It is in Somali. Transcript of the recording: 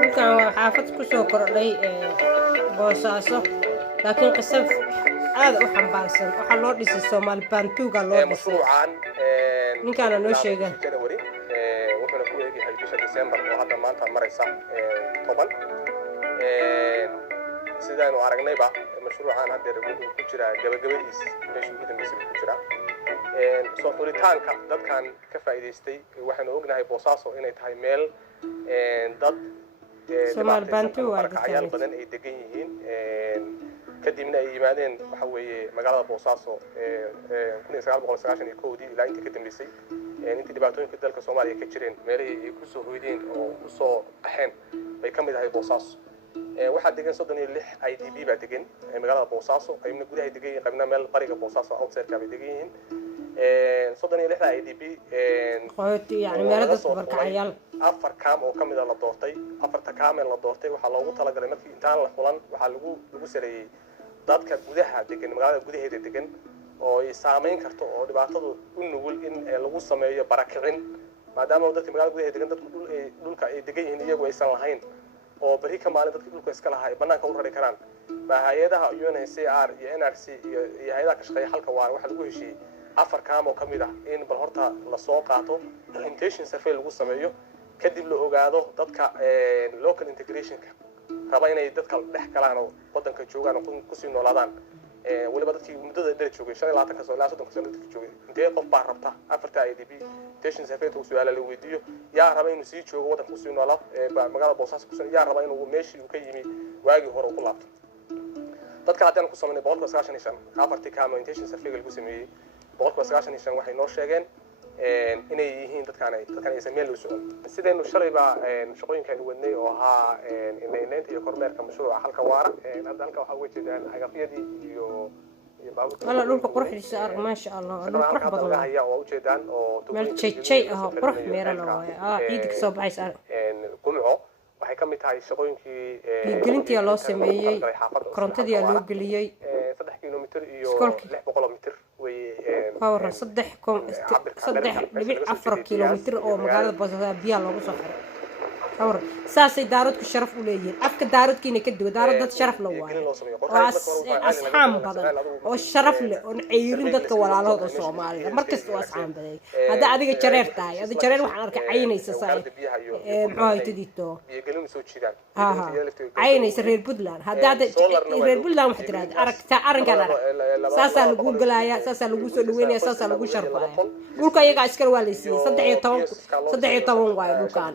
dhulkan xaafad ku soo kordhay boosaaso laakiin qisab aad u xambaarsan waxa loo dhisay Soomaali Bantuga loo dhisay mashruucan ninkaana noo sheegay wuxuuna ku eegyahay bisha December oo hadda maanta maraysa 10 sidaanu aragnayba mashruucan hadda wuxuu ku jira gabagabadiis meesha ugu dambeysay ku jira soo furitaanka dadkan ka faa'iideystay waxaanu ognahay Boosaaso inay tahay meel dad Soomaali Bantuga ay badan ay degan yihiin kadibna ay yimaadeen waxa weeye magaalada Boosaaso 1991 ilaa intii ka dambeysay intii dhibaatooyinka dalka Soomaaliya ka jireen meelihii ay ku soo hoydeen oo u soo qaxeen bay ka mid ahay Boosaaso waxaa degan 36 IDP baa degan magaalada Boosaaso qaybna gudaha degan yihiin qaybna meel bariga Boosaaso outside-ka bay degan yihiin 36 IDP qoyti yani meelada barkacayal afar kaam oo kamid ah la doortay afarta kaam ee la doortay waxa loogu talagalay markii intaan la xulan waxa lagu sareeyay dadka gudaha degan magaalada gudaheeda degan oo ay saameyn karto oo dhibaatadu u nugul in lagu sameeyo barakicin maadaama dadka magaalada gudaheeda degan dadku dhulka ay degan yihiin iyagu aysan lahayn oo bari ka maalin dadka dhulka iska lahaay banaanka u rari karaan hay'adaha UNHCR iyo NRC iyo hay'adaha ka shaqeeya halka waar waxa lagu heshiiyay afar kaam oo kamid ah in bal horta la soo qaato implementation survey lagu sameeyo kadib la ogaado dadka local integration-ka raba inay dadka dhex galaan oo wadanka joogaan oo ku sii noolaadaan waliba dadkii muddada dheer joogay 25 sano ilaa 30 sano dadkii joogay intee qof baa rabta afarta IDP integration survey uu su'aalo la weydiiyo yaa raba inuu sii joogo wadanka ku sii noolaado magaalada Boosaaso ku soo yaa raba inuu meeshii uu ka yimi waagi hore ku laabto dadka haddana ku sameeyay 195 afartii kaam integration survey lagu sameeyay 195 waxay noo sheegeen inay yihiin dadkan aysan meel u socon sidaynu shalayba shaqooyinka ay wadnay oo ahaa inaynaynta iyo kormeerka mashruuca halka waara hadda halka waxa uga jeedaan agafyadii iyo baabuurka wala dhulka quruxdiisa arag ma sha Allah dhul qurux badan ayaa oo u jeedaan oo meel jay ah qurux meeran oo ciid ka soo baxaysa gumco waxay ka mid tahay shaqooyinkii gelintii loo sameeyay korontadii loo geliyay 3 kilomitir iyo 600 mitir power 3.4 kilomitir oo magaalada Boosaaso biyaha loogu soo xiray power saasay daaradku sharaf u leeyihiin afka daaradkiina ka duwa daarad dad sharaf la waayo asxaam badan oo sharaf leh oo ceerin dadka walaalahooda Soomaaliya markasta waa asxaam badan hada adiga jareer tahay hada jareer waxaan arkay caynaysa saay muxuu haytidito gelin soo jiidaan caynaysa reer Puntland hada reer Puntland waxa tiraahdaa aragta arinkan saasa lagu galaya saasa lagu soo dhaweynaya saasa lagu sharfaya dhulka iyaga askar waa la siiyay 13 waayo dhulkan